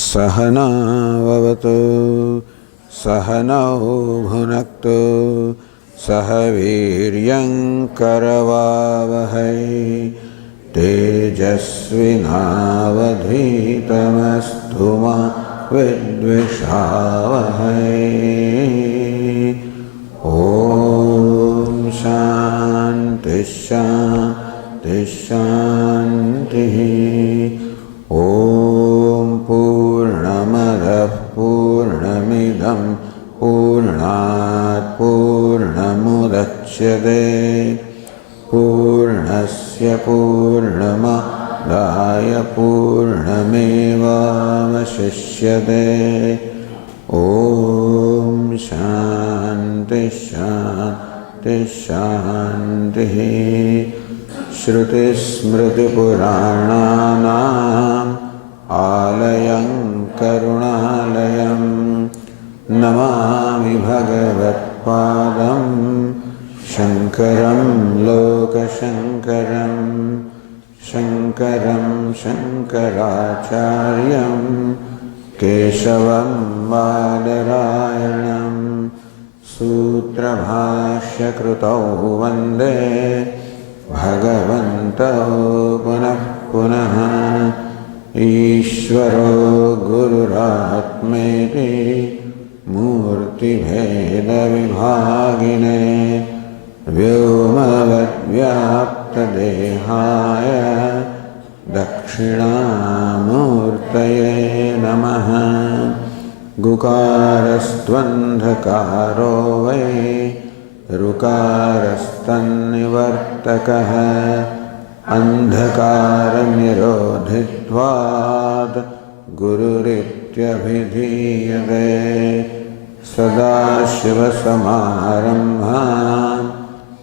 Sahana vavatu Sahanau bhunaktu Sahaviryam karavavahai Tejasvinavadhitamastu ma vidvishavahai. Om Shanti Shanti Shanti. Om Purnamada Purnamidam Purnat Purnamudachyate Purnasya Purnamadaya Purnamevavashishyate. Om Shanti Shanti Shanti. Shruti Smriti Purananam Alayam Karunalayam Namami Bhagavat Padam Shankaram Lokashankaram Shankaram Shankaracharyam Keshavam Vadarayanam Sutra Bhashya Krutau Vande Bhagavantau Punah Punah. Ishvaro Gururatmeti Murti Bheda Vibhagine Vyomavad Vyapta Dehaya Dakshinamurtaye Namaha. Gukarastvandhakaro Vai Rukarastannivartakaha Andhakara nirodhitvad Gururityabhidhiyate. Sadashiva Samarambham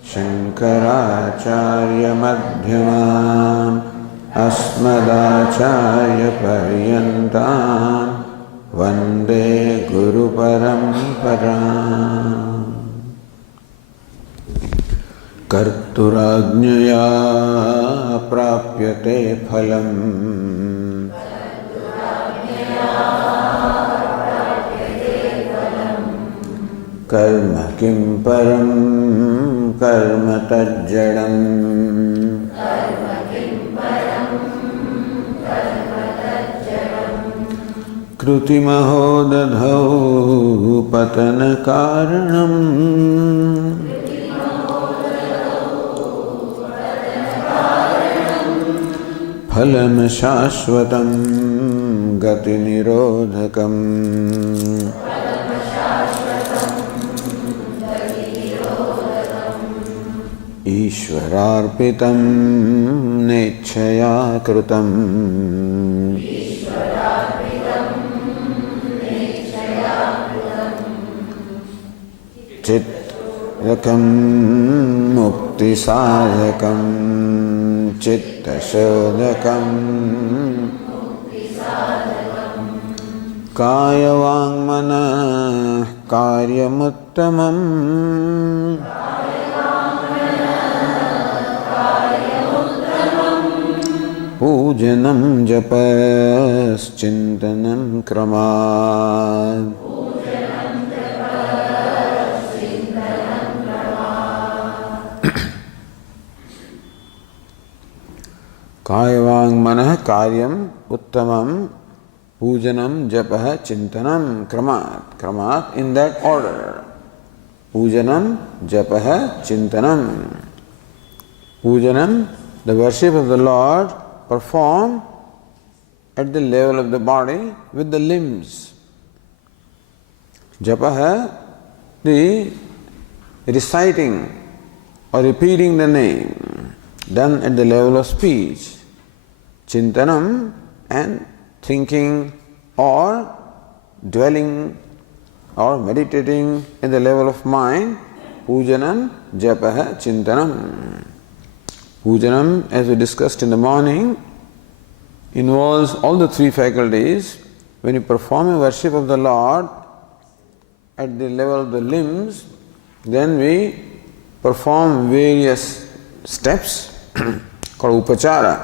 Shankaracharya Madhyamam Asmadacharya Paryantam Vande Guru Paramparam. Karturajñaya prapyate phalam karma kim param karma tajjadam krutimaho dadhau patana karanam phalam shashvatam gati nirodhakam. Ishvararpitam nechaya krutam chitrakam mukti sadhakam Chitta Shodhakam Kaya Vangmana Karyamuttamam Pujanam Japas Chintanam Kramat. Kayavang manah karyam uttamam pujanam japah chintanam kramat. Kramat in that order. Pujanam japah chintanam. Pujanam, the worship of the Lord, performed at the level of the body with the limbs. Japah, the reciting or repeating the name, done at the level of speech. Chintanam, and thinking or dwelling or meditating at the level of mind. Pujanam, japah, chintanam. Pujanam, as we discussed in the morning, involves all the three faculties. When you perform a worship of the Lord at the level of the limbs, then we perform various steps called upachara.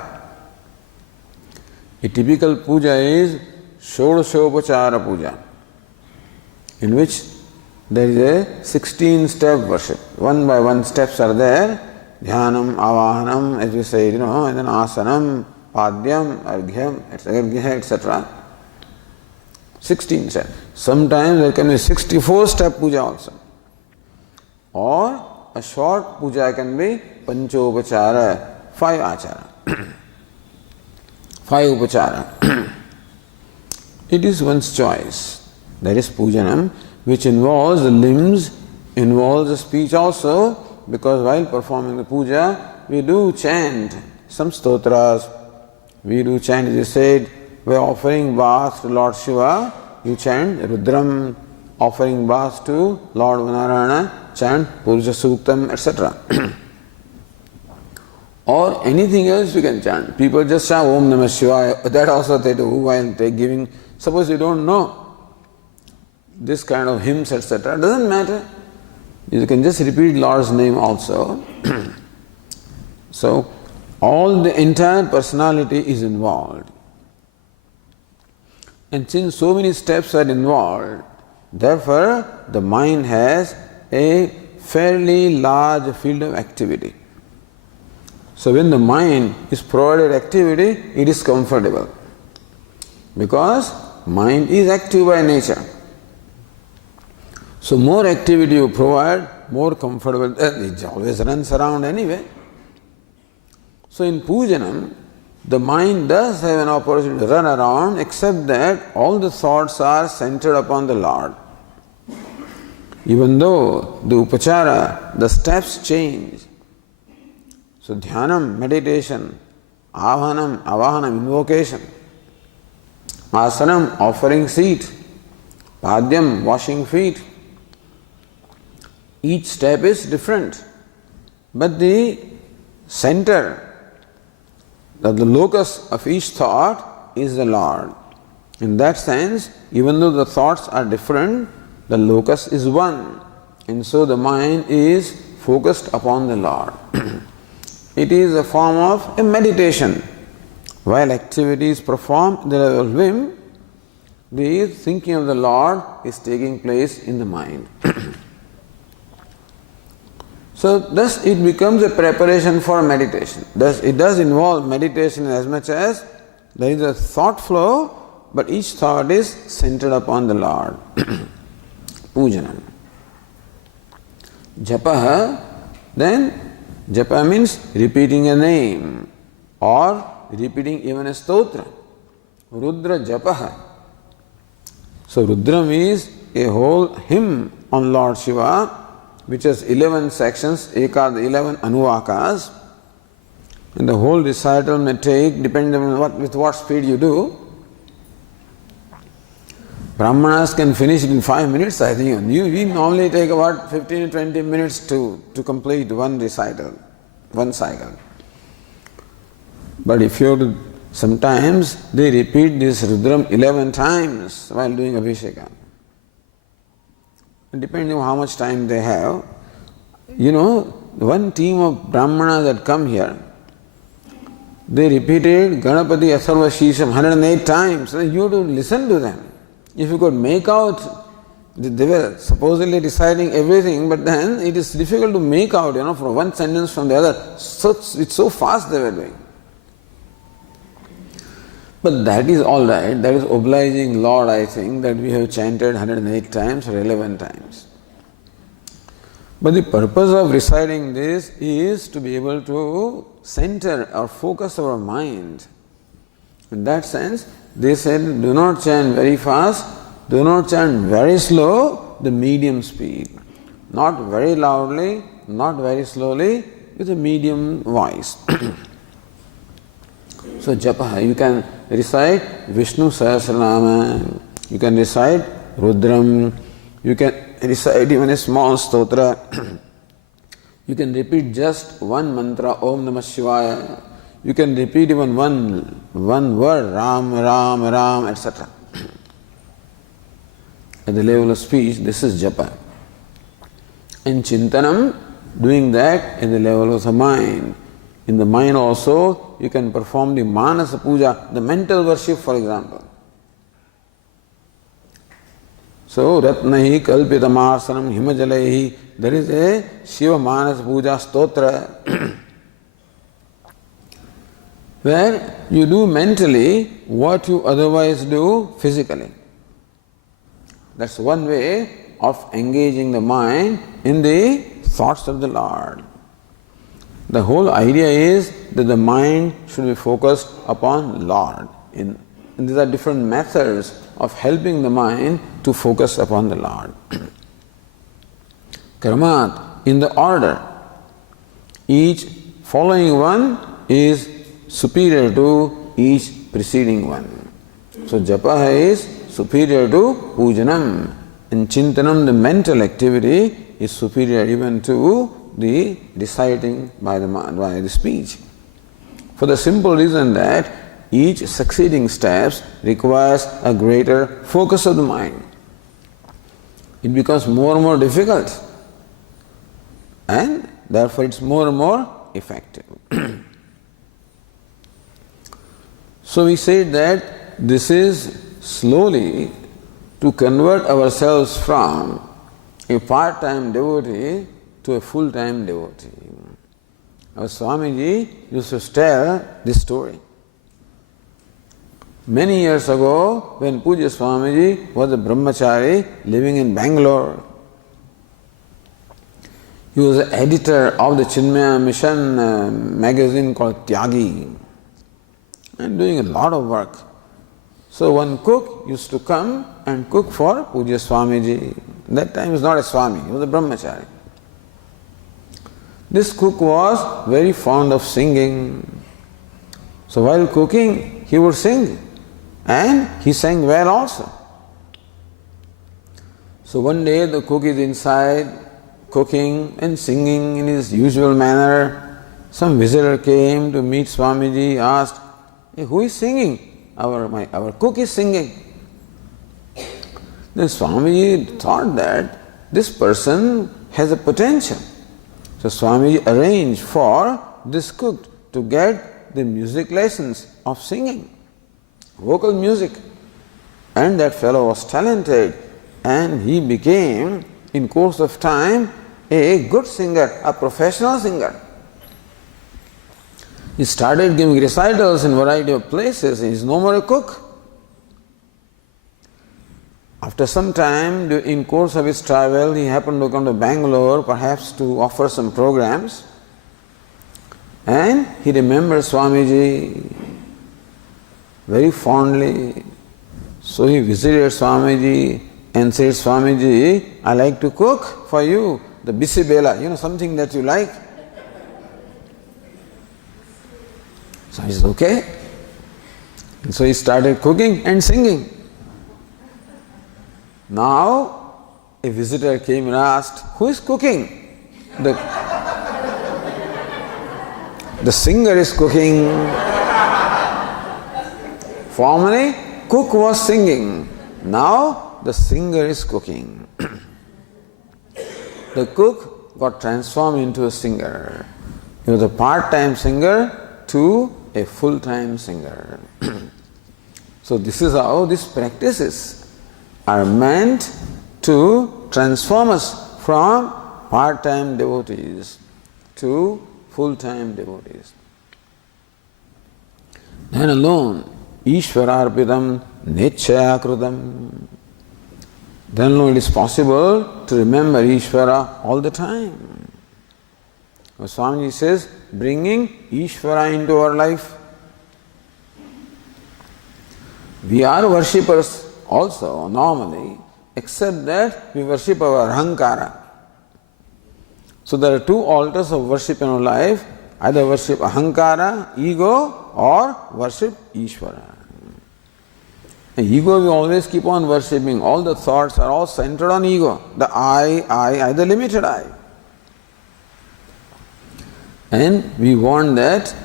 A typical puja is Shodashopachara puja, in which there is a 16-step worship. One by one steps are there. Dhyanam, avahanam, as we say, and then asanam, padyam, arghyam, etc. 16 steps. Sometimes there can be 64-step puja also. Or a short puja can be panchopachara, 5 achara. 5 upachara. It is one's choice. That is pujanam, which involves the limbs, involves the speech also, because while performing the puja, we do chant some stotras. We do chant, as you said, by offering bath to Lord Shiva, you chant Rudram, offering bath to Lord Narayana, chant Purusha Suktam, etc. Or anything else you can chant. People just chant Om Namah Shivaya, that also they do while they giving. Suppose you don't know this kind of hymns, etc. Doesn't matter. You can just repeat Lord's name also. So, all the entire personality is involved. And since so many steps are involved, therefore the mind has a fairly large field of activity. So when the mind is provided activity, it is comfortable. Because mind is active by nature. So more activity you provide, more comfortable. It always runs around anyway. So in pujanam, the mind does have an opportunity to run around, except that all the thoughts are centered upon the Lord. Even though the upachara, the steps change. So dhyanam, meditation, avahanam, invocation, asanam, offering seat, padyam, washing feet. Each step is different, but the center, the locus of each thought is the Lord. In that sense, even though the thoughts are different, the locus is one, and so the mind is focused upon the Lord. It is a form of a meditation. While activity is performed at the level of limb, the thinking of the Lord is taking place in the mind. So thus it becomes a preparation for meditation. Thus it does involve meditation as much as there is a thought flow, but each thought is centered upon the Lord. Pujanam. Japa, then japa means repeating a name or repeating even a stotra. Rudra japa. So Rudram is a whole hymn on Lord Shiva, which has 11 sections, 11 anuvakas, and the whole recital may take, depending on with what speed you do. Brahmanas can finish it in 5 minutes, I think. We normally take about 15 to 20 minutes to complete one recital, one cycle. But if you have to, sometimes they repeat this Rudram 11 times while doing Abhisheka. Depending on how much time they have. One team of Brahmanas that come here, they repeated Ganapati Asarva Shisham 108 times. So you have to listen to them. If you could make out, they were supposedly reciting everything, but then it is difficult to make out, from one sentence from the other. So it's so fast they were doing. But that is all right. That is obliging Lord, I think, that we have chanted 108 times or 11 times. But the purpose of reciting this is to be able to center or focus our mind. In that sense, they said, do not chant very fast, do not chant very slow, the medium speed. Not very loudly, not very slowly, with a medium voice. So japa, you can recite Vishnu Sahasranama, you can recite Rudram, you can recite even a small stotra, you can repeat just one mantra, Om Namah Shivaya, you can repeat even one word, Ram, Ram, Ram, etc. At the level of speech, this is japa. And chintanam, doing that at the level of the mind. In the mind also, you can perform the manasa puja, the mental worship, for example. So, Ratnahi Kalpitamasanam Himajalehi, there is a Shiva Manas Puja Stotra where you do mentally what you otherwise do physically. That's one way of engaging the mind in the thoughts of the Lord. The whole idea is that the mind should be focused upon Lord. And these are different methods of helping the mind to focus upon the Lord. Kramat, in the order. Each following one is superior to each preceding one. So japa is superior to pujanam, and chintanam, the mental activity, is superior even to the reciting by the speech. For the simple reason that each succeeding steps requires a greater focus of the mind. It becomes more and more difficult, and therefore it's more and more effective. So we said that this is slowly to convert ourselves from a part-time devotee to a full-time devotee. Our Swamiji used to tell this story. Many years ago, when Pujya Swamiji was a brahmachari living in Bangalore, he was the editor of the Chinmaya Mission magazine called Tyagi, and doing a lot of work. So one cook used to come and cook for Pujya Swamiji. That time he was not a Swami, he was a brahmachari. This cook was very fond of singing. So while cooking, he would sing, and he sang well also. So one day the cook is inside cooking and singing in his usual manner. Some visitor came to meet Swamiji, asked, "Hey, who is singing?" Our cook is singing. Then Swamiji thought that this person has a potential. So Swamiji arranged for this cook to get the music lessons of singing, vocal music. And that fellow was talented, and he became, in course of time, a good singer, a professional singer. He started giving recitals in variety of places. He is no more a cook. After some time, in course of his travel, he happened to come to Bangalore, perhaps to offer some programs. And he remembered Swamiji very fondly. So he visited Swamiji and said, "Swamiji, I like to cook for you, the bisibela, something that you like." So he said, "Okay." And so he started cooking and singing. Now, a visitor came and asked, "Who is cooking?" The singer is cooking. Formerly, cook was singing. Now, the singer is cooking. The cook got transformed into a singer. He was a part-time singer to a full-time singer. So this is how these practices are meant to transform us from part-time devotees to full-time devotees. Then alone, Ishvararpitam Nechayakrutam. Then alone it is possible to remember Ishvara all the time. Swamiji says, bringing Ishvara into our life. We are worshippers also normally, except that we worship our ahankara. So there are two altars of worship in our life, either worship ahankara, ego, or worship Ishvara. And ego we always keep on worshipping. All the thoughts are all centered on ego. The I, the limited I. And we want that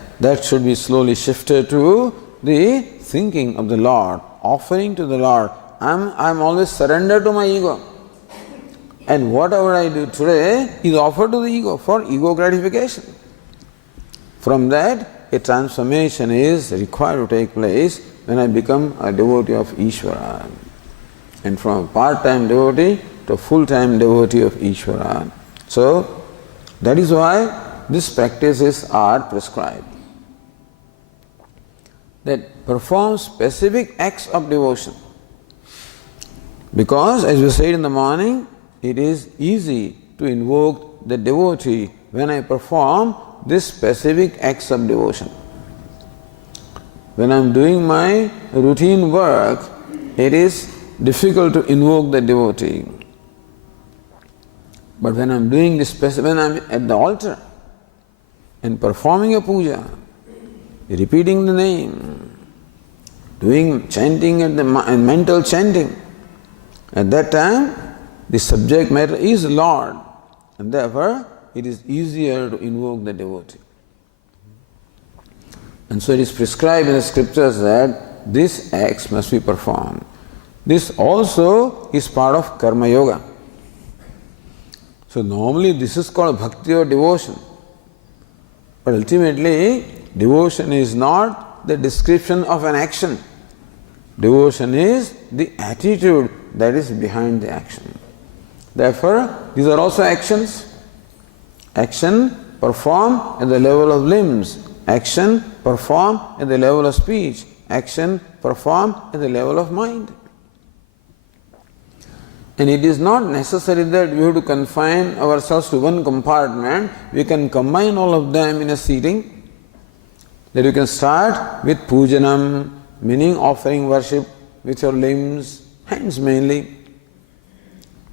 should be slowly shifted to the thinking of the Lord, offering to the Lord. I'm always surrendered to my ego. And whatever I do today is offered to the ego for ego gratification. From that, a transformation is required to take place when I become a devotee of Ishvara. and from a part-time devotee to a full-time devotee of Ishvara. So, that is why these practices are prescribed. That perform specific acts of devotion. Because, as we said in the morning, it is easy to invoke the devotee when I perform these specific acts of devotion. When I am doing my routine work, it is difficult to invoke the devotee. But when I am doing this, when I am at the altar and performing a puja, repeating the name, doing chanting and mental chanting, at that time the subject matter is Lord, and therefore it is easier to invoke the devotee. And so it is prescribed in the scriptures that these acts must be performed. This also is part of karma yoga. So normally this is called bhakti or devotion. But ultimately, devotion is not the description of an action. Devotion is the attitude that is behind the action. Therefore, these are also actions. Action performed at the level of limbs. Action performed at the level of speech. Action performed at the level of mind. And it is not necessary that we have to confine ourselves to one compartment. We can combine all of them in a seating. That you can start with pujanam, meaning offering worship with your limbs, hands mainly.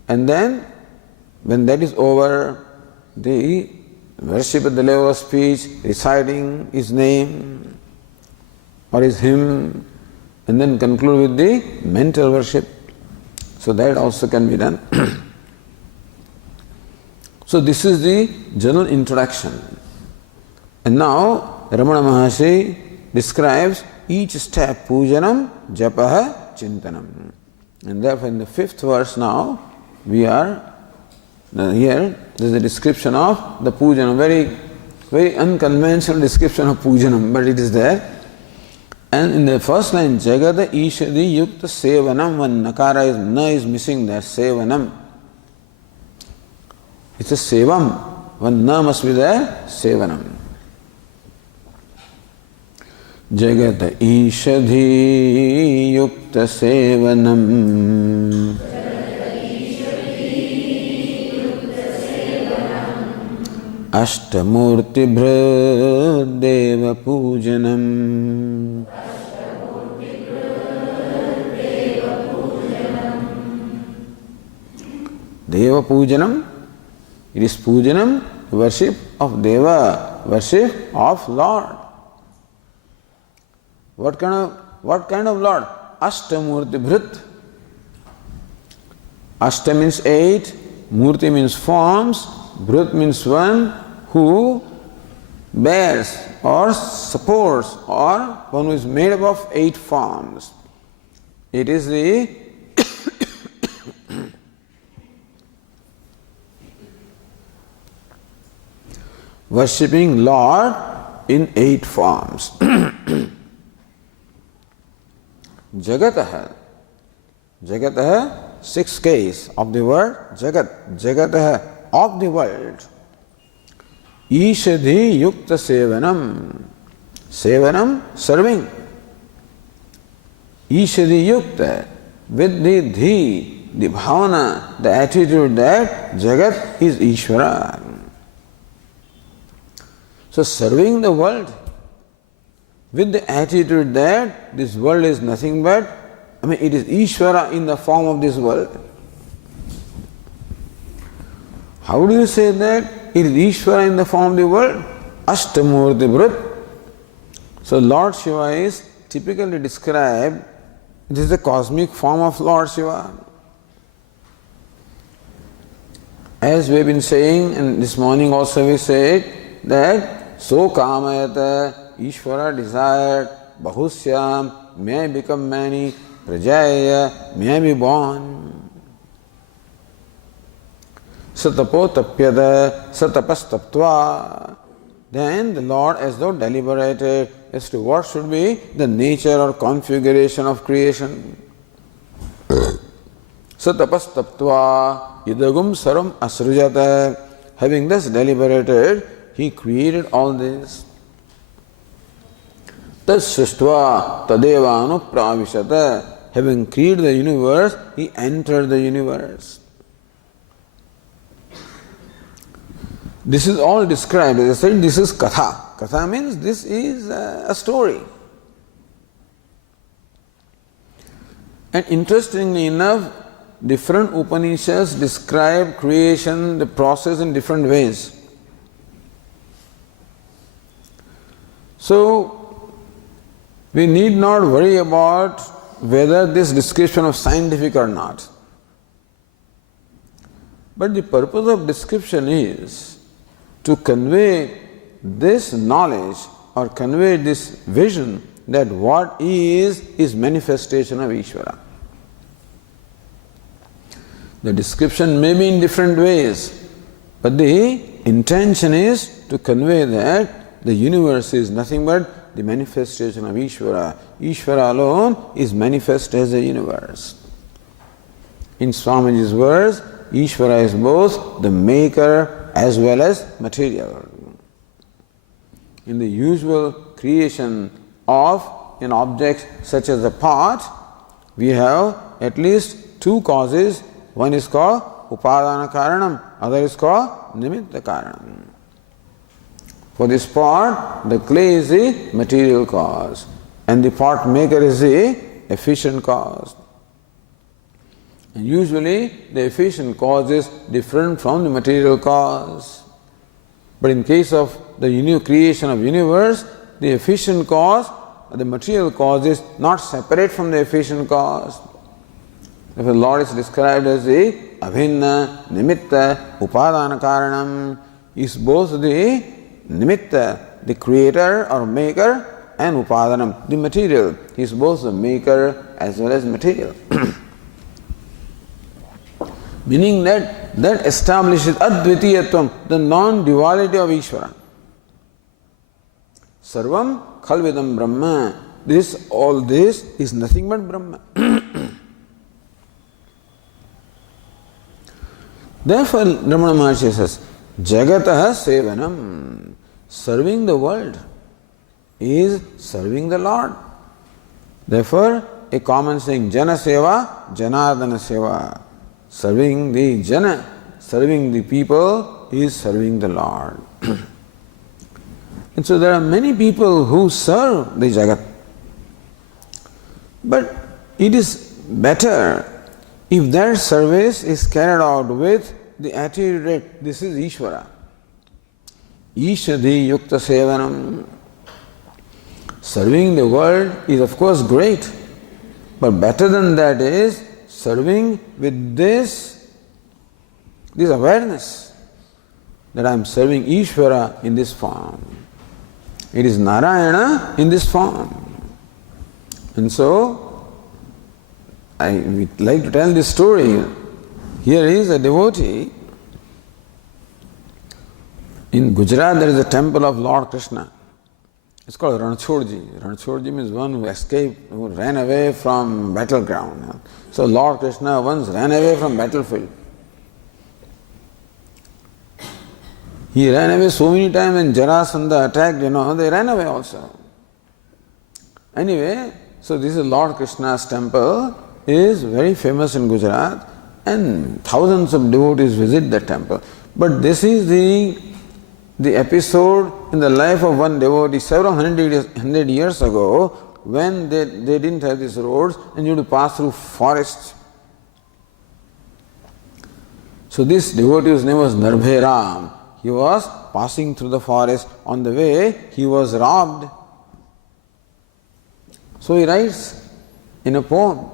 And then, when that is over, the worship at the level of speech, reciting his name or his hymn, and then conclude with the mental worship. So that also can be done. So this is the general introduction. And now Ramana Maharsi describes each step, pujanam, japaha, chintanam. And therefore in the 5th verse now, we are here, there is a description of the pujanam, very unconventional description of pujanam, but it is there. And in the first line, Jagada Ishadi Yukta Sevanam, one nakara is, na is missing there, Sevanam. It's a Sevam, one na must be there, Sevanam. Jagada Ishadi Yukta Sevanam. Ashtamurti Bhradeva Pujanam. Deva Pujanam, it is Pujanam, worship of Deva, worship of Lord. What kind of Lord? Ashtamurti Bhrat. Ashta means 8, Murti means forms, Bhrat means one who bears or supports, or one who is made up of 8 forms. It is the worshipping Lord in 8 forms. Jagataha. Jagataha, 6th case of the word Jagat. Jagataha, of the world. Ishadhi yukta sevanam. Sevanam, serving. Ishadhi yukta, with the dhi, the bhavana, the attitude that Jagat is Ishvara. So serving the world with the attitude that this world is nothing but, it is Ishvara in the form of this world. How do you say that it is Ishvara in the form of the world? Ashtamurti Bhrat. So Lord Shiva is typically described, it is the cosmic form of Lord Shiva. As we have been saying, and this morning also we said, that so kamayata, Ishvara desired, bahusyam, may I become many, prajaya, may I be born. Satapo tapyada, satapas taptva. Then the Lord as though deliberated as to what should be the nature or configuration of creation. Satapastaptva idagum saram asrujata. Having thus deliberated, he created all this. Tas srishtva tadeva anupravishata. Having created the universe, he entered the universe. This is all described. As I said, this is katha. Katha means this is a story. And interestingly enough, different Upanishads describe creation, the process in different ways. So, we need not worry about whether this description of scientific or not. But the purpose of description is to convey this knowledge or convey this vision that what is manifestation of Ishvara. The description may be in different ways, but the intention is to convey that the universe is nothing but the manifestation of Ishvara. Ishvara alone is manifest as a universe. In Swamiji's words, Ishvara is both the maker as well as material. In the usual creation of an object such as a pot, we have at least two causes. One is called Upadana Karanam, other is called Nimitta Karanam. For this pot, the clay is the material cause and the pot maker is the efficient cause. And usually the efficient cause is different from the material cause. But in case of the creation of universe, the efficient cause, the material cause is not separate from the efficient cause. Therefore, the Lord is described as the Abhinna, Nimitta, Upadana Karanam, is both the Nimitta, the creator or maker, and Upadanam, the material. He is both the maker as well as material. Meaning that establishes Advitiyatvam, the non-duality of Ishvara. Sarvam Khalvidam Brahma. All this is nothing but Brahma. Therefore, Ramana Maharsi says, Jagataha Sevanam, serving the world is serving the Lord. Therefore, a common saying, Jana Seva, Janardana Seva. Serving the Jana, serving the people is serving the Lord. And so there are many people who serve the Jagat. But it is better if that service is carried out with the attitude that this is Ishvara. Ishadi Yukta Sevanam. Serving the world is of course great, but better than that is serving with this awareness that I am serving Ishvara in this form. It is Narayana in this form. And so, I would like to tell this story. Here is a devotee. In Gujarat there is a temple of Lord Krishna. It's called Ranchhodji. Ranchhodji means one who escaped, who ran away from battleground. So Lord Krishna once ran away from battlefield. He ran away so many times when Jarasandha attacked, they ran away also. Anyway, so this is Lord Krishna's temple, is very famous in Gujarat and thousands of devotees visit that temple. But this is the episode in the life of one devotee several hundred years ago when they didn't have these roads and you had to pass through forests. So this devotee whose name was Narbhe, he was passing through the forest. On the way he was robbed. So he writes in a poem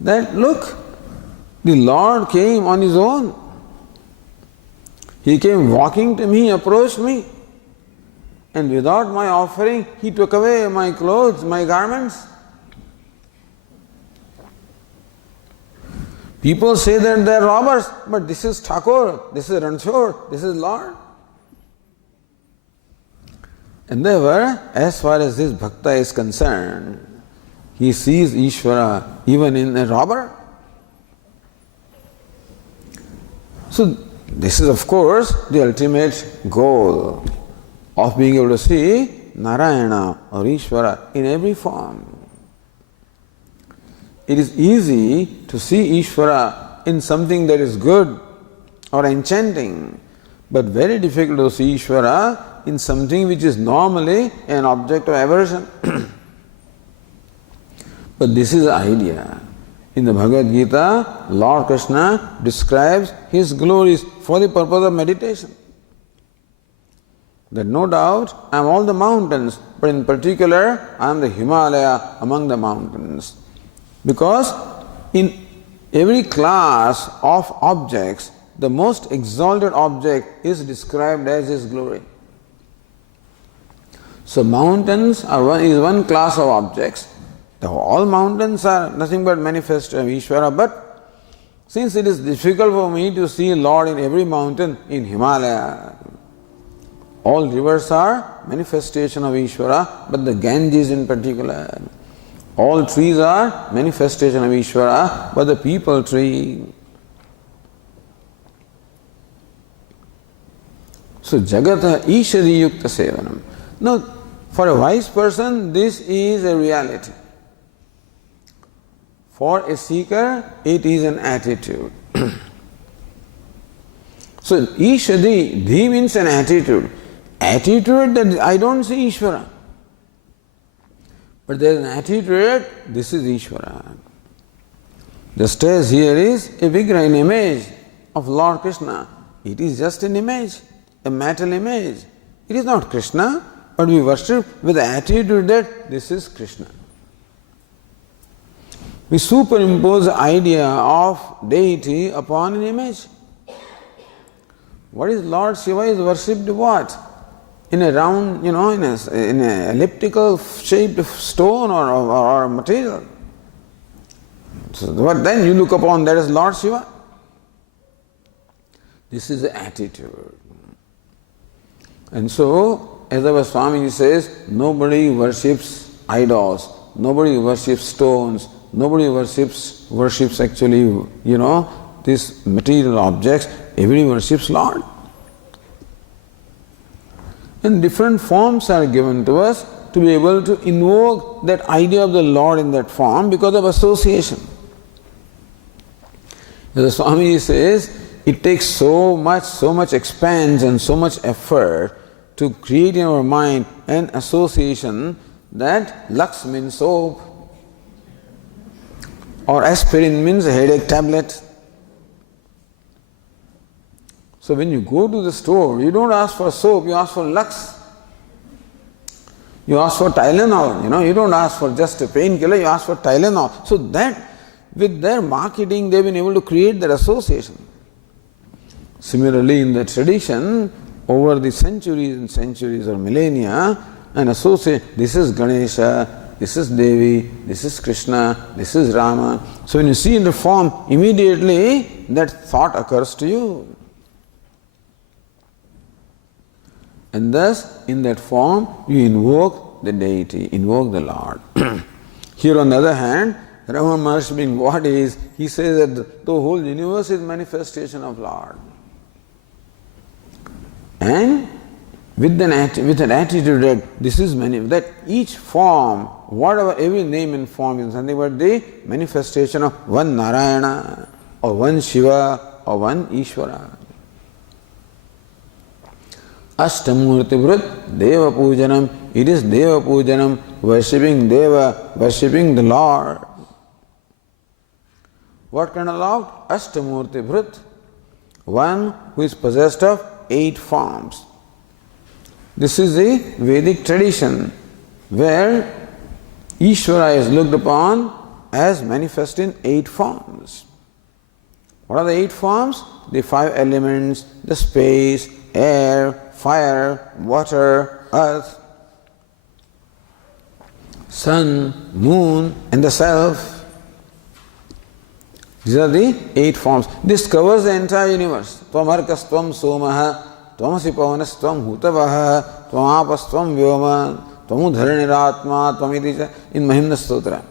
that, look, the Lord came on his own. He came walking to me, approached me, and without my offering, he took away my clothes, my garments. People say that they are robbers, but this is Thakur, this is Ranchhod, this is Lord. And therefore, as far as this bhakta is concerned, he sees Ishvara even in a robber. So this is of course the ultimate goal of being able to see Narayana or Ishvara in every form. It is easy to see Ishvara in something that is good or enchanting, but very difficult to see Ishvara in something which is normally an object of aversion. But this is the idea. In the Bhagavad Gita, Lord Krishna describes his glories for the purpose of meditation. That no doubt I am all the mountains, but in particular I am the Himalaya among the mountains. Because in every class of objects, the most exalted object is described as his glory. So mountains is one class of objects. All mountains are nothing but manifestation of Ishvara, but since it is difficult for me to see Lord in every mountain in Himalaya, all rivers are manifestation of Ishvara, but the Ganges in particular. All trees are manifestation of Ishvara, but the peepal tree. So Jagata Ishari Yukta Sevanam. Now, for a wise person, this is a reality. For a seeker, it is an attitude. So Ishadi, Dhi means an attitude. Attitude that I don't see Ishvara. But there is an attitude, this is Ishvara. Just as here is a Vigraha, an image of Lord Krishna. It is just an image, a metal image. It is not Krishna, but we worship with the attitude that this is Krishna. We superimpose the idea of deity upon an image. What is Lord Shiva is worshipped what? In a round, in an elliptical shaped stone or material. So what then you look upon that as Lord Shiva? This is the attitude. And so, as our Swami says, nobody worships idols, nobody worships stones, nobody worships actually, these material objects, everybody worships Lord. And different forms are given to us to be able to invoke that idea of the Lord in that form because of association. As the Swami says, it takes so much expense and so much effort to create in our mind an association that Lux means soap or aspirin means a headache tablet. So when you go to the store, you don't ask for soap, you ask for Lux. You ask for Tylenol, you don't ask for just a painkiller, you ask for Tylenol. So that, with their marketing, they've been able to create that association. Similarly, in the tradition, over the centuries and centuries or millennia, an associate, this is Ganesha, this is Devi, this is Krishna, this is Rama. So when you see in the form, immediately that thought occurs to you. And thus, in that form, you invoke the deity, invoke the Lord. Here on the other hand, Ramana Maharsi being what is, he says that the whole universe is manifestation of Lord. And with an attitude that this is that each form, whatever every name and form is nothing but the manifestation of one Narayana or one Shiva or one Ishvara. Ashtamurti Vrit Deva Pujanam. It is Deva Pujanam, worshipping Deva, worshipping the Lord. What kind of Lord? Ashtamurti Vrit. One who is possessed of 8 forms. This is the Vedic tradition where Ishvara is looked upon as manifest in 8 forms. What are the 8 forms? The 5 elements, the space, air, fire, water, earth, sun, moon, and the self. These are the 8 forms. This covers the entire universe. Tvam arkas, tvam somaha, tvamasi pavanas, tvam hutavaha, tvam apas, tvam vyoma, tvam udharaniratma, tvam idija, in Mahimna Stotra.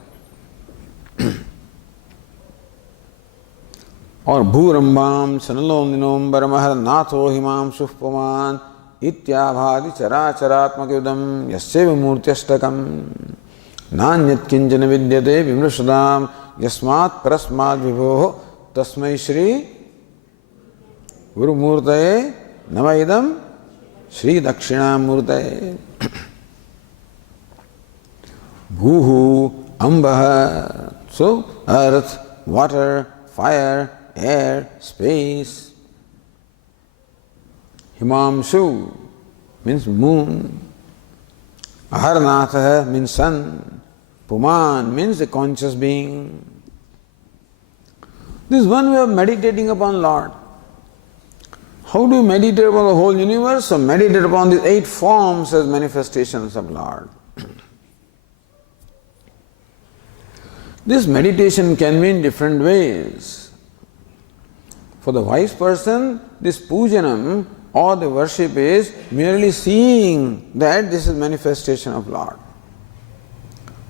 or Bhurambam Sanalondinom Baramahar Natho Himam Shufpaman Ityabhadi Characharatmakudam Yasyeva Murtyashtakam Nanyat Kinjana Vidyate Vimrashadam Yasmat Parasmad Vibho Tasmai Shri Guru Murtaye Namaidam Shri Dakshina Murtaye Bhuhu Ambaha. So, earth, water, fire, air, space. Himamshu means moon. Aharnatha means sun. Puman means the conscious being. This is one way of meditating upon Lord. How do you meditate upon the whole universe? So meditate upon these 8 forms as manifestations of Lord. This meditation can be in different ways. For the wise person, this pujanam or the worship is merely seeing that this is manifestation of Lord.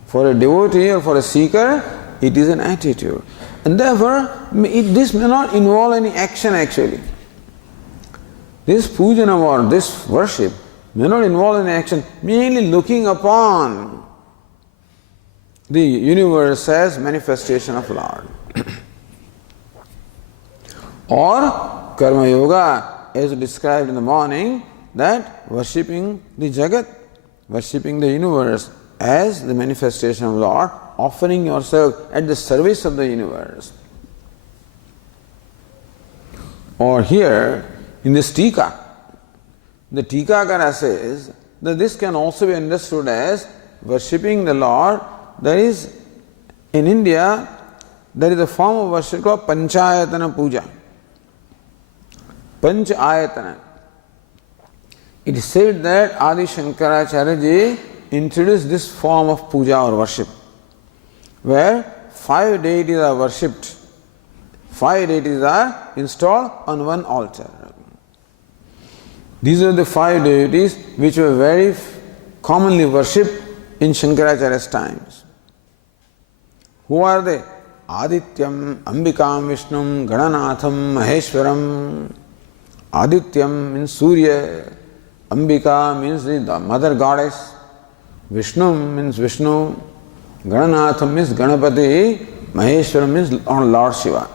For a devotee or for a seeker, it is an attitude. And therefore, this may not involve any action actually. This pujanam or this worship may not involve any action, merely looking upon the universe as manifestation of Lord. Or karma yoga, as described in the morning, that worshipping the Jagat, worshipping the universe as the manifestation of Lord, offering yourself at the service of the universe. Or here, in this Tika, the Tikakara says that this can also be understood as worshipping the Lord. There is, in India, there is a form of worship called Panchayatana Puja. Panchayatana. It is said that Adi Shankaracharya ji introduced this form of puja or worship, where 5 deities are worshipped. 5 deities are installed on one altar. These are the 5 deities which were very commonly worshipped in Shankaracharya's times. Who are they? Adityam, Ambikam, Vishnum, Gananatham, Maheshwaram. Adityam means Surya. Ambika means the mother goddess. Vishnu means Vishnu. Gananatham means Ganapati. Maheshwaram means Lord Shiva.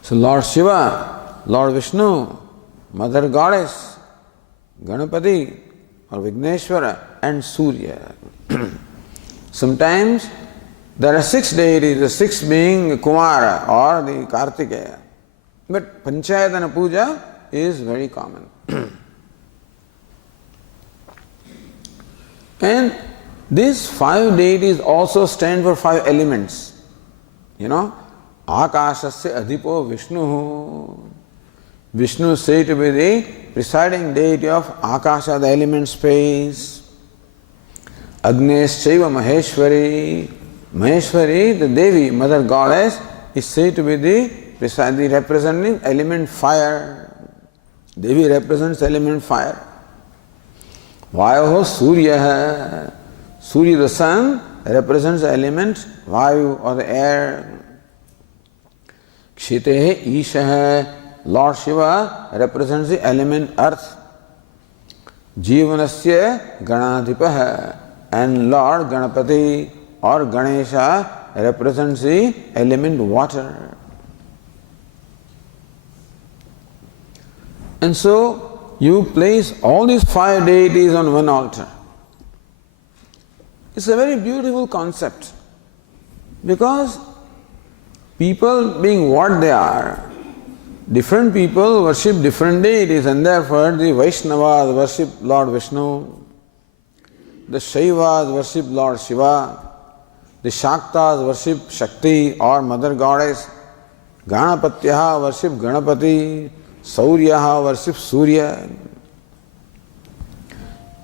So Lord Shiva, Lord Vishnu, mother goddess, Ganapati or Vigneshwara and Surya. Sometimes there are 6 deities, the 6 being Kumara or the Kartikeya. But Panchayatana Puja is very common. And these 5 deities also stand for 5 elements. You know, Akashasya Adhipo Vishnu. Vishnu is said to be the presiding deity of Akasha, the element space. Agneschaiva Maheshwari. Maheshwari, the Devi, mother goddess, is said to be the representing element fire. Devi represents element fire. Vayu Surya. Surya, the sun, represents the element Vayu or the air. Kshitehe Isha. Lord Shiva represents the element earth. Jivanasya Ganadhipaha. And Lord Ganapati or Ganesha represents the element water. And so you place all these 5 deities on one altar. It's a very beautiful concept, because people being what they are, different people worship different deities, and therefore the Vaishnavas worship Lord Vishnu, the Shaivas worship Lord Shiva, the Shaktas worship Shakti or Mother Goddess, Ganapatyaha worship Ganapati, Sauryaha worship Surya.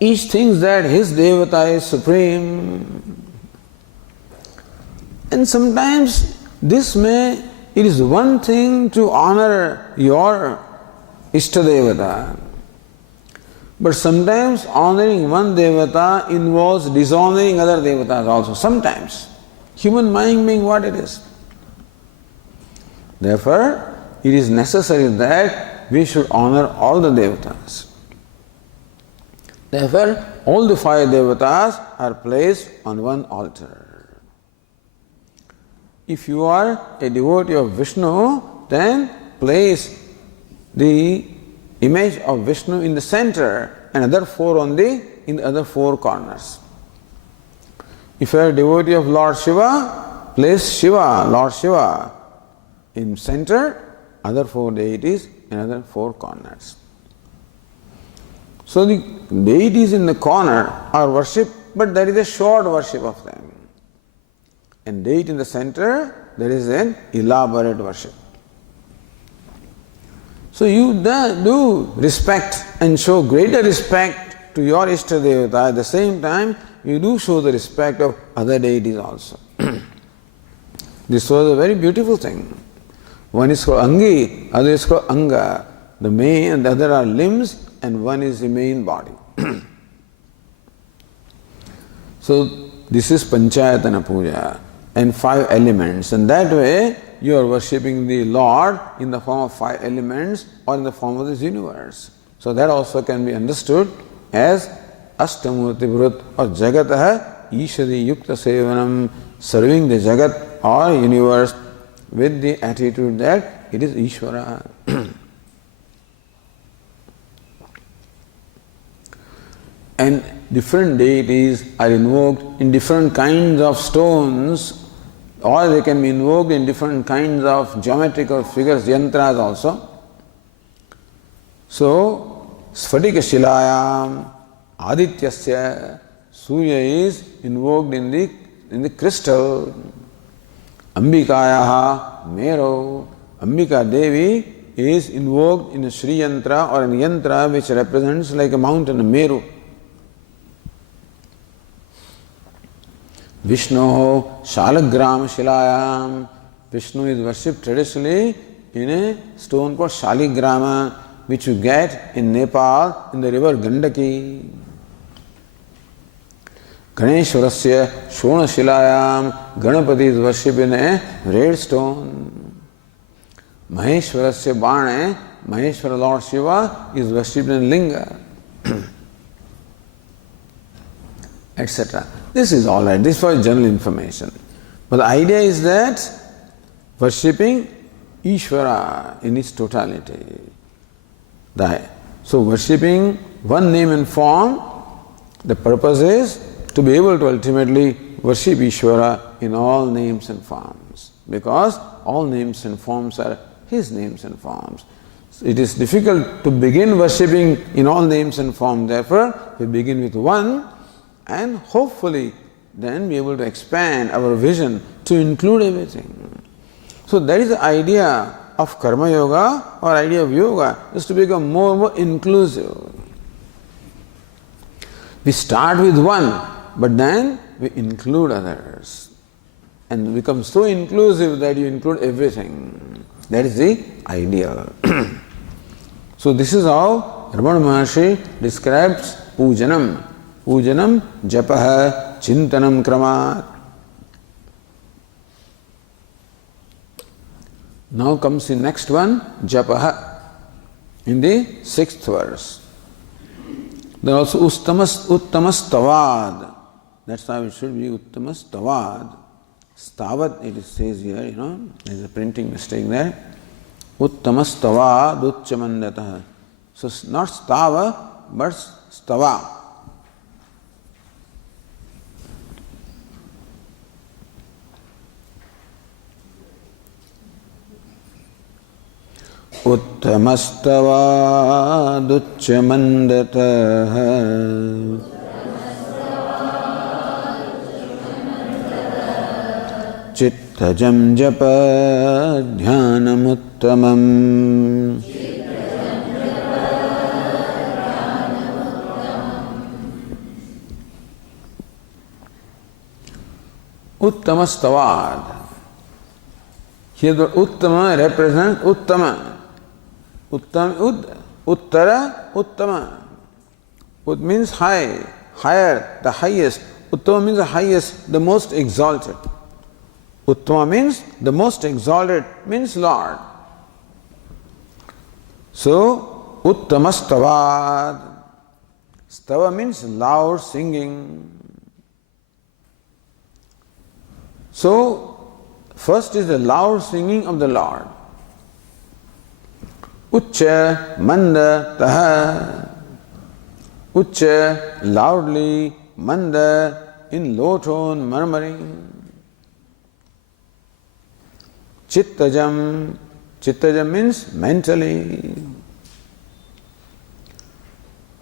Each thinks that his Devata is supreme. And sometimes it is one thing to honor your Ishtadevata. But sometimes honoring one Devata involves dishonoring other Devatas also. Sometimes. Human mind being what it is. Therefore, it is necessary that we should honor all the devatas. Therefore, all the 5 devatas are placed on one altar. If you are a devotee of Vishnu, then place the image of Vishnu in the center and other 4 in the other 4 corners. If you are a devotee of Lord Shiva, place Shiva, Lord Shiva, in center, other 4 deities in other 4 corners. So the deities in the corner are worshipped, but there is a short worship of them. And deity in the center, there is an elaborate worship. So you do respect and show greater respect to your Ishta Devata. At the same time, you do show the respect of other deities also. This was a very beautiful thing. One is called Angi, other is called Anga. The main and the other are limbs, and one is the main body. So this is Panchayatana Puja and 5 elements, and that way you are worshipping the Lord in the form of 5 elements or in the form of this universe. So that also can be understood as Ashtamurti Vrut or Jagataha Ishadi Yukta Sevanam, serving the Jagat or universe with the attitude that it is Ishvara. And different deities are invoked in different kinds of stones, or they can be invoked in different kinds of geometrical figures, yantras also. So, Sfatika Shilayam, Adityasya, Surya is invoked in the crystal. Ambikayaha, Mero, Ambika Devi is invoked in a Sri Yantra or a Yantra which represents like a mountain, a Meru. Vishnu Shalagram Shilayam. Vishnu is worshipped traditionally in a stone called Shaligrama, which you get in Nepal in the river Gandaki. Ganeshwarasya Shona Shilayam. Ganapati is worshipped in a red stone. Maheshwarasya Bane, Maheshwara Lord Shiva is worshipped in Linga. Etc. This is all right. This is for general information. But the idea is that worshipping Ishvara in its totality. So worshipping one name and form, the purpose is to be able to ultimately worship Ishvara in all names and forms. Because all names and forms are His names and forms. So it is difficult to begin worshipping in all names and forms. Therefore, we begin with one, and hopefully then be able to expand our vision to include everything. So that is the idea of Karma Yoga or idea of yoga, is to become more and more inclusive. We start with one, but then we include others. And become so inclusive that you include everything. That is the ideal. So this is how Ramana Maharsi describes Pujanam. Pujanam Japaha Chintanam Kramat. Now comes the next one, Japaha, in the 6th verse. Then also Uttamas Tavad. That's how it should be, Uttamas Tavad. Stavad, it says here, there's a printing mistake there. Uttamas Tavad Uchamandataha. So not Stava, but Stava. Uttamastavāduccamandatah Chittajam japa dhyanamuttamam. Uttamastavad. Here the Uttama represents Uttama. Uttara, Uttama. Ut means high, higher, the highest. Uttama means the highest, the most exalted. Uttama means the most exalted, means Lord. So, Uttamastavad. Stava means loud singing. So, first is the loud singing of the Lord. Ucca manda taha. Ucca, loudly, manda, in low tone, murmuring. Chittajam. Chittajam means mentally.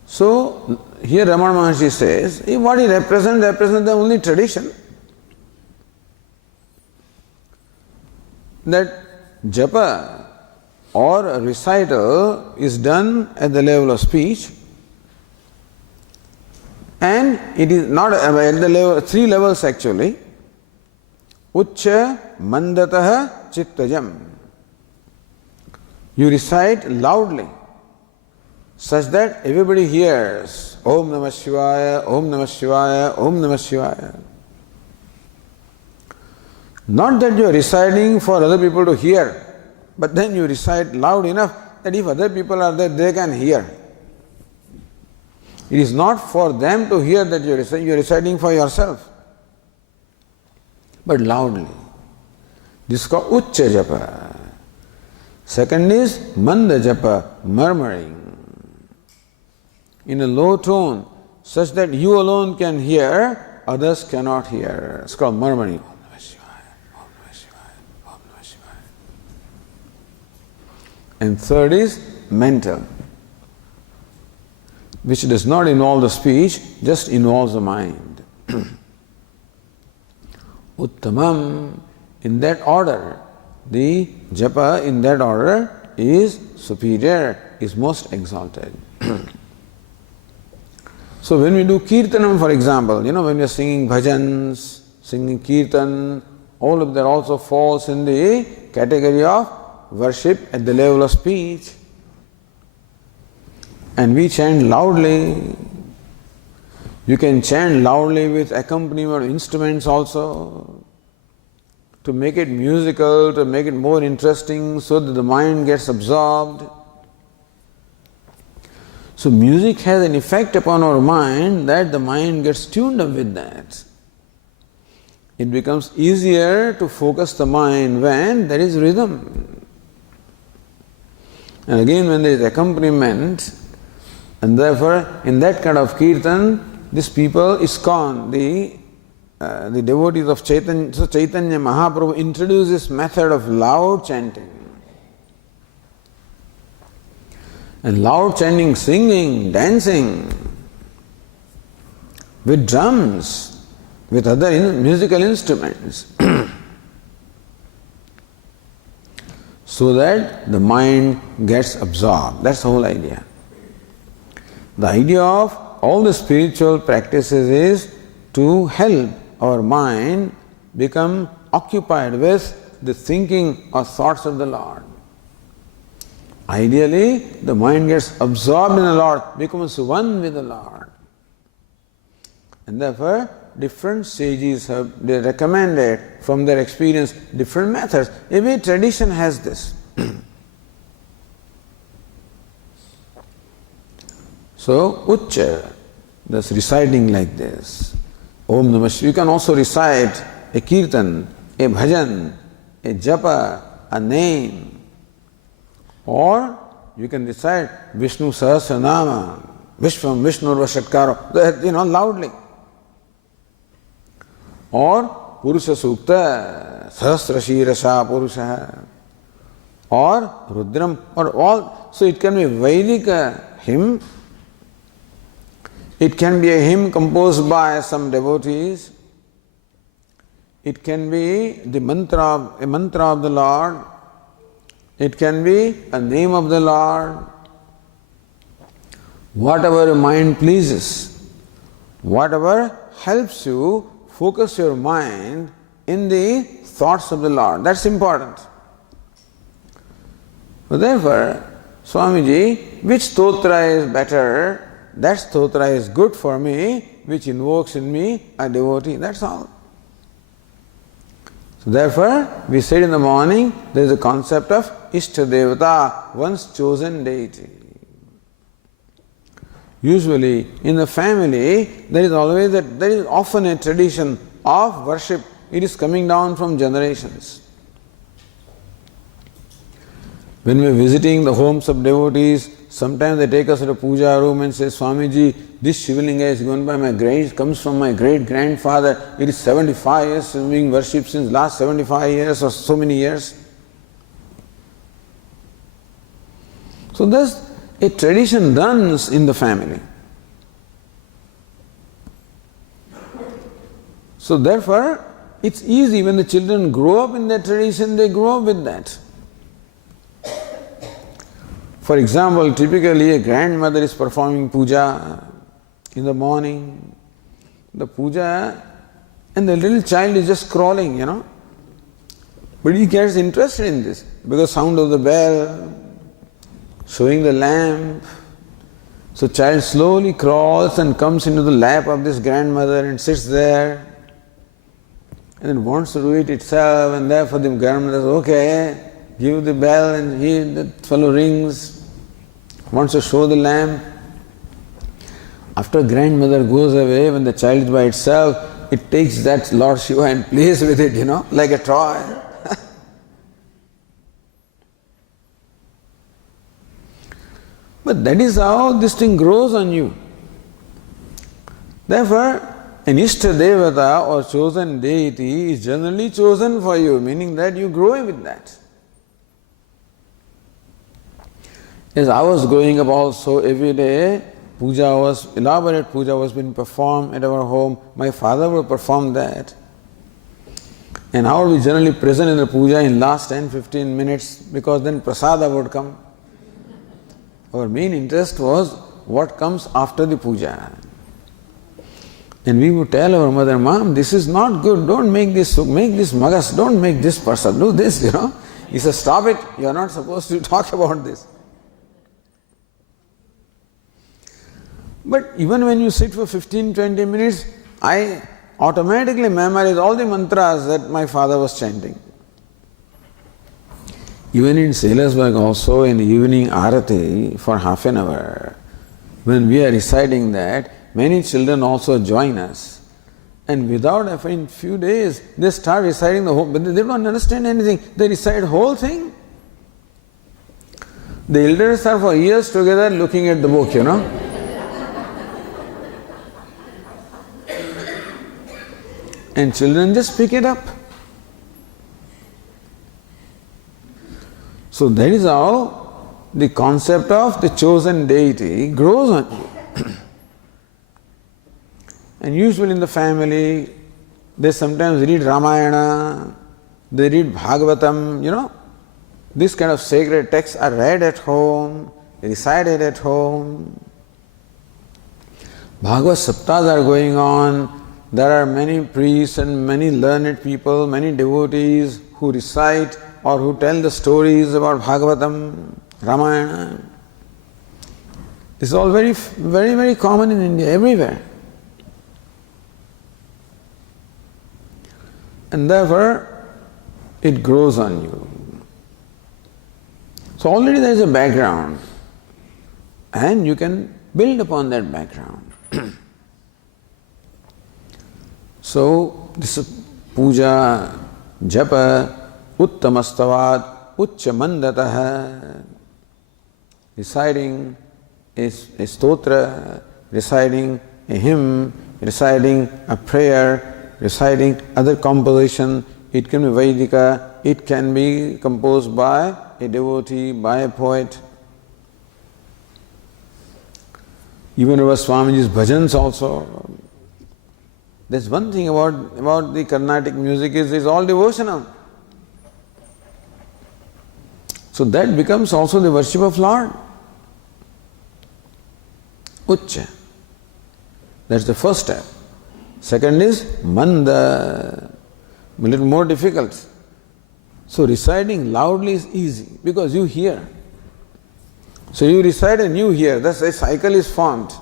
So, here Ramana Maharsi says, what he represents the only tradition. That japa or recital is done at the level of speech, and it is not at the level, 3 levels actually. Ucca mandataha chittajam. You recite loudly, such that everybody hears Om Namah Shivaya, Om Namah Shivaya, Om Namah Shivaya. Not that you are reciting for other people to hear, but then you recite loud enough that if other people are there, they can hear. It is not for them to hear that you are reciting for yourself, but loudly. This is called Ucca Japa. Second is Manda Japa, murmuring, in a low tone, such that you alone can hear, others cannot hear. It's called murmuring. And third is mental, which does not involve the speech, just involves the mind. Uttamam, in that order, the japa in that order is superior, is most exalted. So when we do kirtanam, for example, when we are singing bhajans, singing kirtan, all of that also falls in the category of worship at the level of speech. And we chant loudly. You can chant loudly with accompaniment of instruments also, to make it musical, to make it more interesting, so that the mind gets absorbed. So music has an effect upon our mind that the mind gets tuned up with that. It becomes easier to focus the mind when there is rhythm. And again, when there is accompaniment, and therefore in that kind of kirtan, these people, ISKCON, the devotees of Chaitanya, so Chaitanya Mahaprabhu introduced this method of loud chanting. And loud chanting, singing, dancing, with drums, with other musical instruments, so that the mind gets absorbed. That's the whole idea. The idea of all the spiritual practices is to help our mind become occupied with the thinking or thoughts of the Lord. Ideally, the mind gets absorbed in the Lord, becomes one with the Lord. And therefore, different sages have recommended from their experience different methods. Every tradition has this. So, Ucca, thus reciting like this. Om Namah Shivaya. You can also recite a kirtan, a bhajan, a japa, a name. Or you can recite Vishnu Sahasranama, Vishvam Vishnu Vashatkaro, loudly. Or Purusha Sukta, Sahasra Shirasha Purusha. Or Rudram, or all. So it can be Vedic hymn. It can be a hymn composed by some devotees. It can be a mantra of the Lord. It can be a name of the Lord. Whatever your mind pleases, whatever helps you focus your mind in the thoughts of the Lord. That's important. So therefore, Swamiji, which stotra is better? That stotra is good for me, which invokes in me a devotee. That's all. So therefore, we said in the morning, there is a concept of Ishta Devata, one's chosen deity. Usually, in the family, there is often a tradition of worship. It is coming down from generations. When we are visiting the homes of devotees, sometimes they take us to the puja room and say, Swamiji, this Shivalinga is comes from my great-grandfather. It is 75 years being worshipped since last 75 years or so many years. So thus, a tradition runs in the family. So therefore, it's easy when the children grow up in that tradition, they grow up with that. For example, typically a grandmother is performing puja in the morning, the puja, and the little child is just crawling, But he gets interested in this because sound of the bell, showing the lamp. So child slowly crawls and comes into the lap of this grandmother and sits there and then wants to do it itself, and therefore the grandmother says, okay, give the bell, and the fellow rings. Wants to show the lamp. After grandmother goes away, when the child is by itself, it takes that Lord Shiva and plays with it, like a toy. But that is how this thing grows on you. Therefore, an Ishta Devata or chosen deity is generally chosen for you, meaning that you grow with that. As I was growing up also, every day elaborate puja was being performed at our home. My father would perform that. And I would be generally present in the puja in last 10-15 minutes because then prasada would come. Our main interest was what comes after the puja. And we would tell our mother, Mom, this is not good, don't make this magas, don't make this prasad, do this, He says, stop it, you are not supposed to talk about this. But even when you sit for 15-20 minutes, I automatically memorize all the mantras that my father was chanting. Even in Sailasburg also, in the evening arati for half an hour, when we are reciting that, many children also join us. And without effort, in few days, they start reciting the whole, but they don't understand anything. They recite the whole thing. The elders are for years together looking at the book, And children just pick it up. So that is how the concept of the chosen deity grows on you. And usually in the family, they sometimes read Ramayana, they read Bhagavatam, This kind of sacred texts are read at home, recited at home. Bhagavad Saptas are going on. There are many priests and many learned people, many devotees who recite or who tell the stories about Bhagavatam, Ramayana. This is all very, very, very common in India, everywhere. And therefore, it grows on you. So already there is a background, and you can build upon that background. So this is puja, japa, uttamastavat, uchamandataha, reciting a stotra, reciting a hymn, reciting a prayer, reciting other composition. It can be Vaidika, it can be composed by a devotee, by a poet. Even our Swamiji's bhajans also. There's one thing about the Carnatic music is it's all devotional. So that becomes also the worship of Lord. Ucca. That's the first step. Second is manda, a little more difficult. So reciting loudly is easy because you hear. So you recite and you hear. Thus a cycle is formed.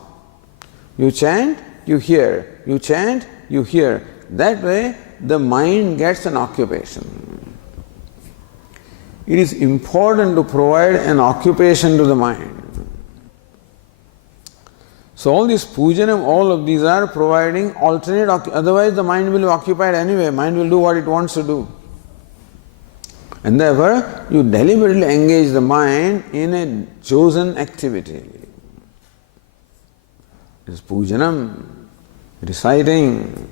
You chant, you hear. You chant, you hear. That way the mind gets an occupation. It is important to provide an occupation to the mind. So all this pujanam, all of these are providing alternate, otherwise the mind will be occupied anyway, mind will do what it wants to do. And therefore, you deliberately engage the mind in a chosen activity. This pujanam, reciting,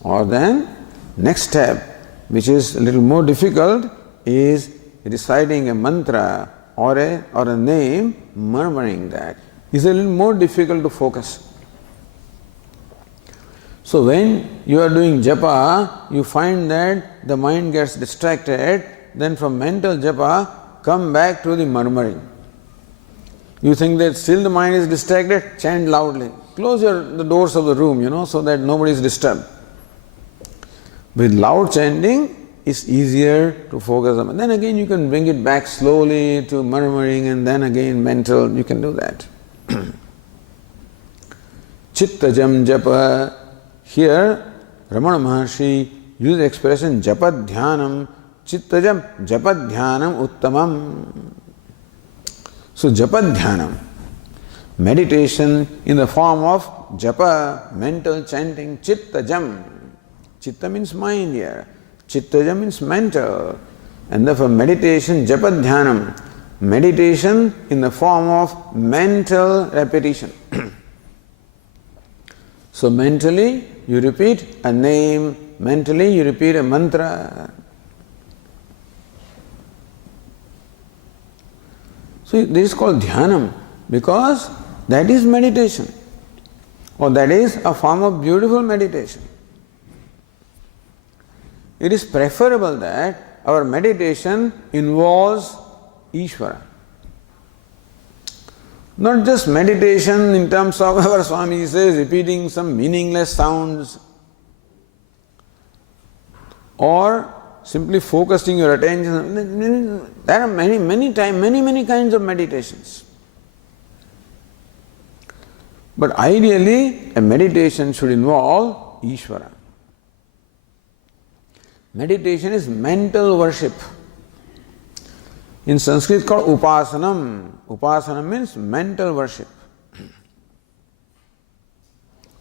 or then next step, which is a little more difficult, is reciting a mantra or a name, murmuring that. It's a little more difficult to focus. So when you are doing japa, you find that the mind gets distracted, then from mental japa, come back to the murmuring. You think that still the mind is distracted, chant loudly. Close the doors of the room, so that nobody is disturbed. With loud chanting, it's easier to focus on. Then again you can bring it back slowly to murmuring, and then again mental, you can do that. Chittajam japa. Here, Ramana Maharsi uses the expression japadhyanam. Chittajam japadhyanam uttamam. So japadhyanam, meditation in the form of japa, mental chanting, chittajam. Chitta means mind here. Chittajam means mental. And therefore meditation, japadhyanam, meditation in the form of mental repetition. So mentally you repeat a name, mentally you repeat a mantra. So this is called dhyanam, because that is meditation, or that is a form of beautiful meditation. It is preferable that our meditation involves Ishvara. Not just meditation in terms of, our Swami says, repeating some meaningless sounds, or simply focusing your attention. There are many kinds of meditations. But ideally, a meditation should involve Ishvara. Meditation is mental worship. In Sanskrit it's called upasanam. Upasanam means mental worship.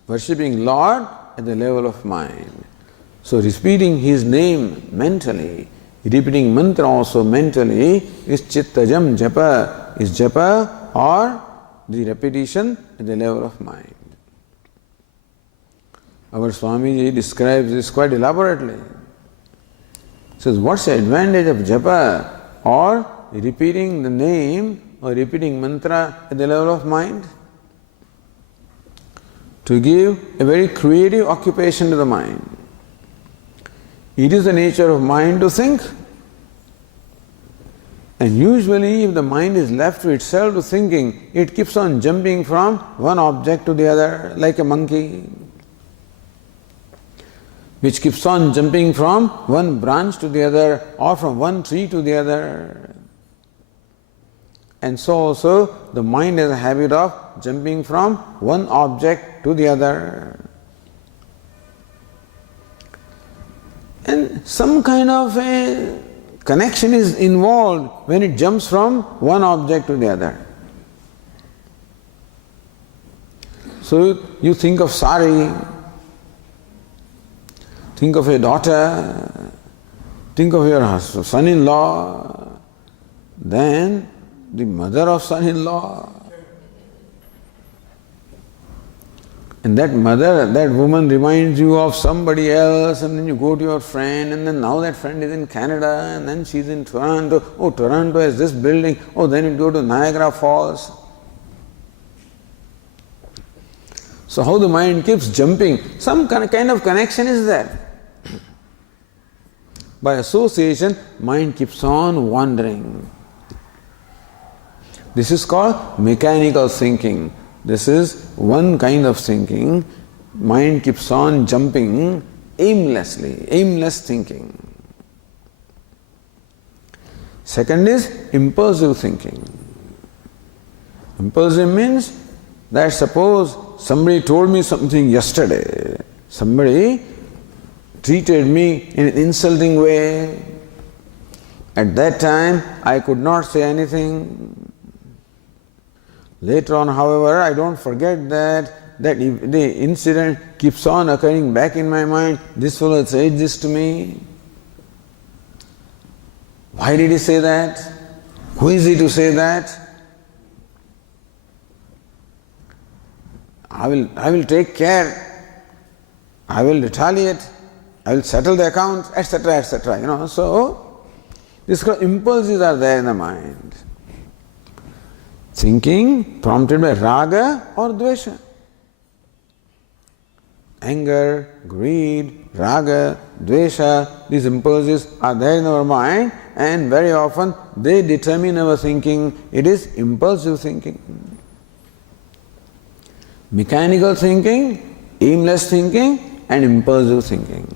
Worshipping Lord at the level of mind. So repeating His name mentally, repeating mantra also mentally is chittajam japa, is japa or the repetition at the level of mind. Our Swamiji describes this quite elaborately. He says, what's the advantage of japa or repeating the name or repeating mantra at the level of mind? To give a very creative occupation to the mind. It is the nature of mind to think. And usually if the mind is left to itself to thinking, it keeps on jumping from one object to the other like a monkey, which keeps on jumping from one branch to the other or from one tree to the other. And so also the mind has a habit of jumping from one object to the other. And some kind of a connection is involved when it jumps from one object to the other. So you think of Sari, think of your daughter, think of your son-in-law, then the mother of son-in-law. And that mother, that woman reminds you of somebody else, and then you go to your friend, and then now that friend is in Canada, and then she's in Toronto. Oh, Toronto has this building. Oh, then you go to Niagara Falls. So how the mind keeps jumping. Some kind of connection is there. By association, mind keeps on wandering. This is called mechanical thinking. This is one kind of thinking. Mind keeps on jumping aimlessly, aimless thinking. Second is impulsive thinking. Impulsive means that suppose somebody told me something yesterday. Somebody treated me in an insulting way. At that time, I could not say anything. Later on, however, I don't forget that if the incident keeps on occurring back in my mind. This fellow said this to me. Why did he say that? Who is he to say that? I will take care. I will retaliate. I will settle the account, etc., etc. So these impulses are there in the mind. Thinking prompted by raga or dvesha. Anger, greed, raga, dvesha, these impulses are there in our mind, and very often they determine our thinking. It is impulsive thinking. Mechanical thinking, aimless thinking, and impulsive thinking.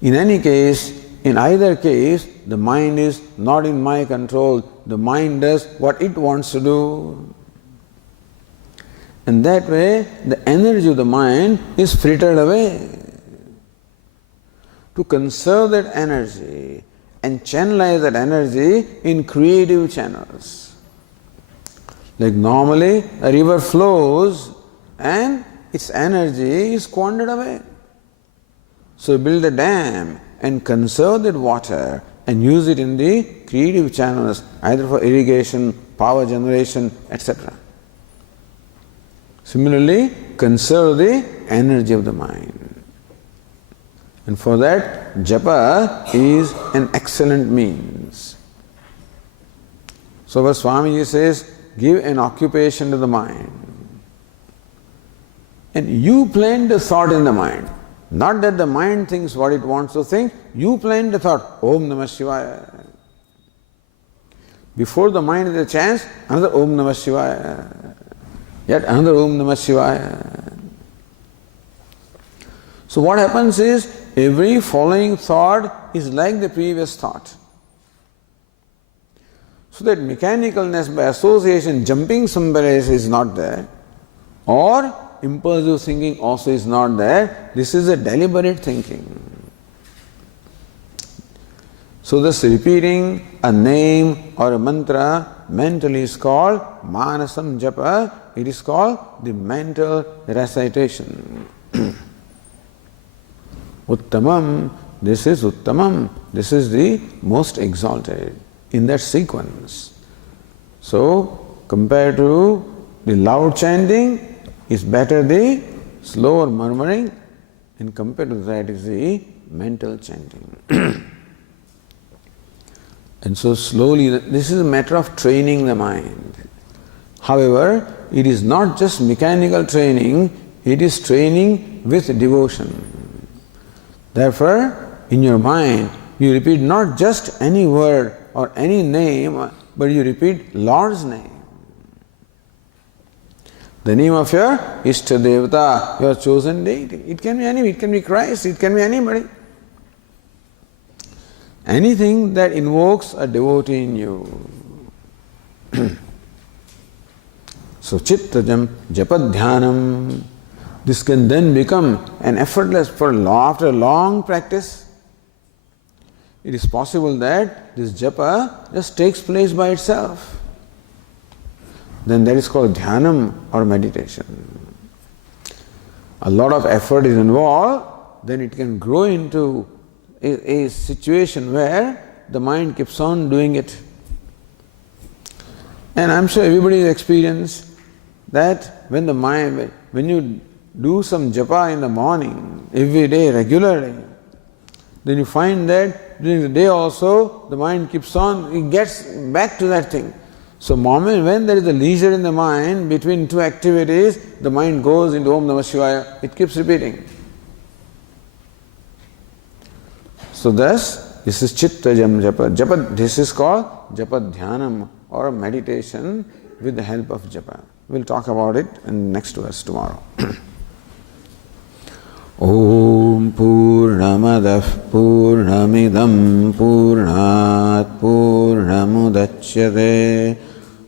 In either case, the mind is not in my control. The mind does what it wants to do. And that way, the energy of the mind is frittered away. To conserve that energy and channelize that energy in creative channels. Like normally, a river flows and its energy is squandered away. So build a dam and conserve that water and use it in the creative channels, either for irrigation, power generation, etc. Similarly, conserve the energy of the mind. And for that, japa is an excellent means. So what Swamiji says, give an occupation to the mind. And you plant the thought in the mind. Not that the mind thinks what it wants to think, you plant the thought, Om Namah Shivaya. Before the mind has a chance, another Om Namah Shivaya. Yet another Om Namah Shivaya. So what happens is, every following thought is like the previous thought. So that mechanicalness by association, jumping somewhere else is not there, or impulsive thinking also is not there. This is a deliberate thinking. So thus repeating a name or a mantra mentally is called manasam japa. It is called the mental recitation. Uttamam, this is Uttamam. This is the most exalted in that sequence. So compared to the loud chanting, is better the slower murmuring, and compared to that is the mental chanting. And so slowly, this is a matter of training the mind. However, it is not just mechanical training, it is training with devotion. Therefore, in your mind, you repeat not just any word or any name, but you repeat Lord's name. The name of your Ishta Devata, your chosen deity. It can be anybody, it can be Christ, it can be anybody. Anything that invokes a devotee in you. So Chittajam Japadhyanam. This can then become an effortless, after a long practice. It is possible that this japa just takes place by itself. Then that is called dhyanam or meditation. A lot of effort is involved, then it can grow into a situation where the mind keeps on doing it. And I'm sure everybody has experienced that when you do some japa in the morning, every day, regularly, then you find that during the day also, the mind keeps on, it gets back to that thing. So when there is a leisure in the mind between two activities, the mind goes into Om Namah Shivaya, it keeps repeating. So thus, this is Chittajam Japa. This is called Japadhyanam or meditation with the help of japa. We'll talk about it in the next verse tomorrow. Om Purnamadah Purnamidam Purnat Purnamudachyate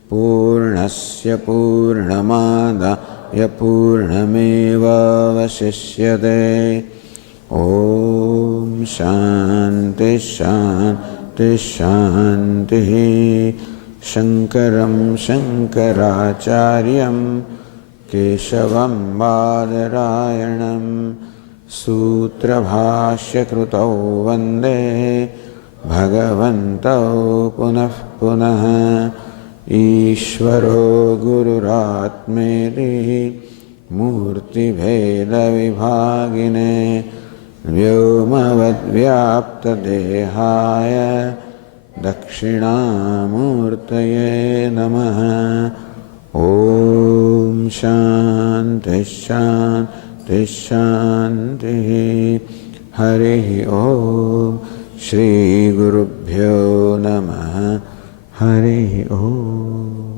Purnasya Purnamadaya Purnameva Vasishyate Om Shanti Shanti Shanti. Shankaram Shankaracharyam Keshavam Badarayanam Sutra Bhashya Krutau Vande Bhagavantau Punah Punah Ishvaro Gururatmeri Murti Bheda Vibhagine Vyomavad Vyapta Dehaya Dakshinamurtaye Namaha. Om Shanti Shanti Shanti. Hari Om. Shri Gurubhyo Namaha. Hari Om.